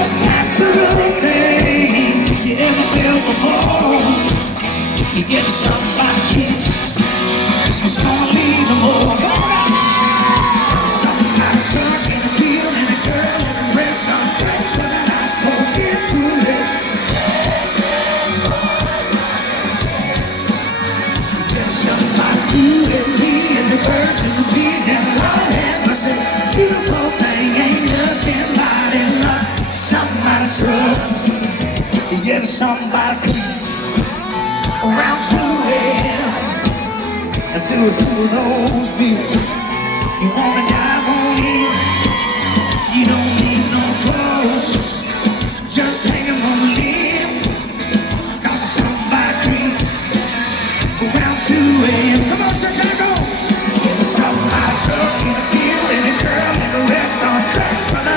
most natural thing you ever felt before. You get somebody kiss, it's gonna leave them more. Come on out. Somebody tuck in a heel and a girl in a dress, undressed with an ice cold beer, two lips. You get somebody you and me and the birds and the bees and Lord have mercy, beautiful thing ain't nothing but in luck. Somebody truck, you get somebody clean around 2 a.m. and through those beers. You wanna dive on in, you don't need no clothes, just hang 'em on the limb. Got somebody clean around 2 a.m. Come on, Chicago! Get somebody truck in a field and a girl in a rest on dress.